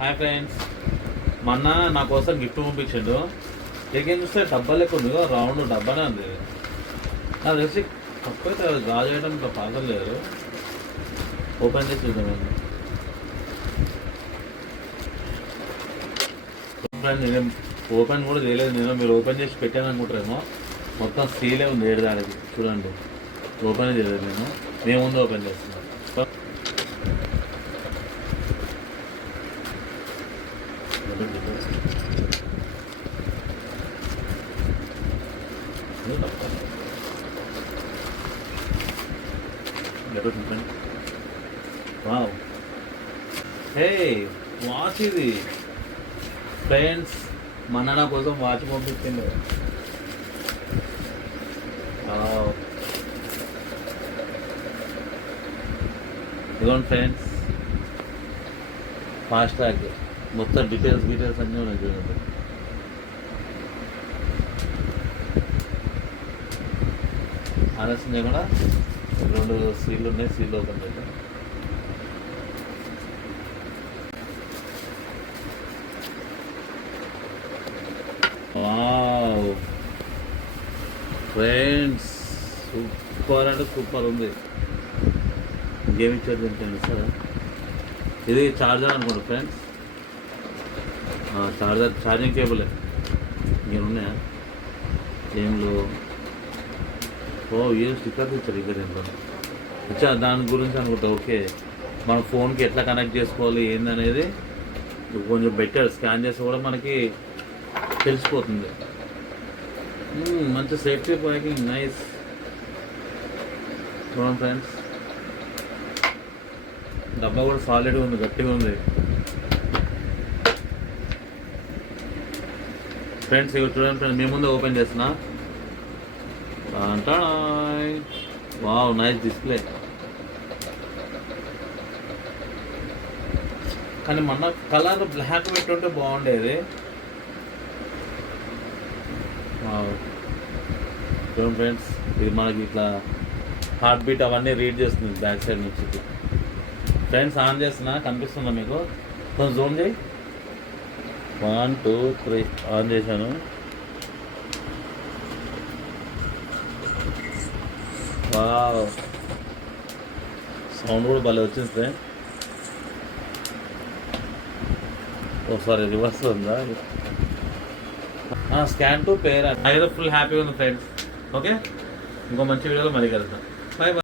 Hi friends, మొన్న నా కోసం గిఫ్ట్ పంపించాడు. ఏకేం చూస్తే డబ్బా లెక్క ఉంది, రౌండ్ డబ్బానే ఉంది. నాకు తెలిసి తప్పైతే గాజు చేయడం ఇంకా పాగలేదు. ఓపెన్ చేసి చూద్దామండి. నేను ఓపెన్ కూడా చేయలేదు, మీరు ఓపెన్ చేసి పెట్టాను అనుకుంటారేమో. మొత్తం సీలే ఉంది ఏడుదానికి. చూడండి, ఓపెన్ చేయలేదు మేము ముందు ఓపెన్ చేస్తున్నాం. వావ్, హే వాచ్ ఇది ఫ్రెండ్స్. మన నా కోసం వాచ్ పంపించింది. ఇదిగోండి ఫ్రెండ్స్, ఫాస్ట్ ట్రాక్ మొత్తం డీటెయిల్స్ అన్నీ ఉన్నాయి చూడండి. ఆలస్యంగా కూడా 2 సీళ్ళు ఉన్నాయి. సీల్ ఓపెన్ చేద్దాం. వావ్ ఫ్రెండ్స్, సూపర్ అంటే సూపర్ ఉంది. గేమ్ ఇచ్చేది ఏంటండి సార్, ఇది చార్జర్ అనుకోండి ఫ్రెండ్స్. ఛార్జింగ్ కేబులే. ఇంకేం ఉన్నాయా గేమ్లో? ఏ స్టిక్కర్స్ ఇచ్చారు ఇక్కడ దీంట్లో. ఇచ్చా దాని గురించి అనుకుంటా. ఓకే, మన ఫోన్కి ఎట్లా కనెక్ట్ చేసుకోవాలి ఏందనేది కొంచెం బెటర్. స్కాన్ చేస్తే కూడా మనకి తెలిసిపోతుంది. మంచి సేఫ్టీ ప్యాకింగ్, నైస్. చూడండి ఫ్రెండ్స్, డబ్బా కూడా సాలిడ్గా ఉంది, గట్టిగా ఉంది ఫ్రెండ్స్. ఇవి చూడండి ఫ్రెండ్స్, మేము ముందే ఓపెన్ చేస్తున్నా. Wow, nice display. కానీ మొన్న కలర్ బ్లాక్ పెట్టుంటే బాగుండేది. చూడండి ఫ్రెండ్స్, ఇది మనకి ఇట్లా హార్ట్ బీట్ అవన్నీ రీడ్ చేస్తుంది బ్యాక్ సైడ్ నుంచి. ఫ్రెండ్స్ ఆన్ చేస్తున్నా, కనిపిస్తుందా మీకు? కొంచెం జూమ్ చేయి. 1 2 3 ఆన్ చేశాను. సౌండ్ కూడా భలే వచ్చింది ఫ్రెండ్. ఒకసారి రివర్స్ ఉందా? స్కాన్ టు పేర్. అయితే ఫుల్ హ్యాపీగా ఉంది ఫ్రెండ్స్. ఓకే, ఇంకో మంచి వీడియోలో మళ్ళీ కలుద్దాం. Bye bye.